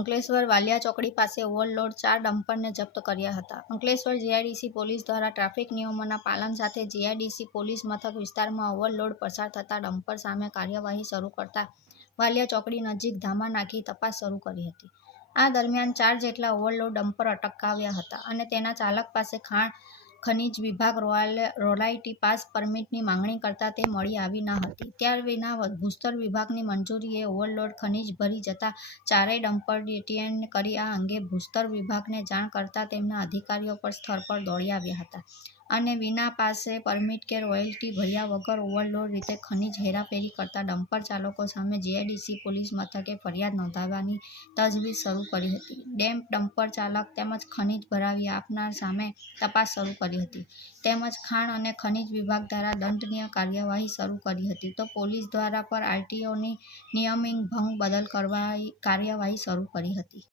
અંકલેશ્વર વાલિયા ચોકડી પાસે ઓવરલોડ 4 ડમ્પરને જપ્ત કર્યા હતા. અંકલેશ્વર જીઆઈડીસી પોલીસ દ્વારા ટ્રાફિક નિયમોના પાલન સાથે જીઆઈડીસી પોલીસ મથક વિસ્તારમાં ઓવરલોડ પસાર થતા ડમ્પર સામે કાર્યવાહી શરૂ કરતા વાલિયા ચોકડી નજીક ધામા નાખી તપાસ શરૂ કરી હતી. આ દરમિયાન 4 જેટલા ઓવરલોડ ડમ્પર અટકાવ્યા હતા અને તેના ચાલક પાસે ખાણ ખનીજ વિભાગ રોયલ્ટી પાસ પરમિટની માંગણી કરતા તે મળી આવી ન હતી. ત્યાર વિના ભૂસ્તર વિભાગની મંજૂરીએ ઓવરલોડ ખનીજ ભરી જતા ચારેય ડમ્પર ડિટેઇન કરી આ અંગે ભૂસ્તર વિભાગને જાણ કરતા તેમના અધિકારીઓ પર સ્થળ પર દોડી આવ્યા હતા અને વિના પાસે પરમિટ કે રોયલ્ટી ભર્યા વગર ઓવરલોડ રીતે ખનીજ હેરાફેરી કરતા ડમ્પર ચાલકો સામે જીઆઈડીસી પોલીસ મથકે ફરિયાદ નોંધાવવાની તજવીજ શરૂ કરી હતી. ડમ્પર ચાલક તેમજ ખનીજ ભરાવી આપનાર સામે તપાસ શરૂ કરી હતી તેમજ ખાણ અને ખનીજ વિભાગ દ્વારા દંડનીય કાર્યવાહી શરૂ કરી હતી તો પોલીસ દ્વારા પર આરટીઓની નિયમન ભંગ બદલ કાર્યવાહી શરૂ કરી હતી.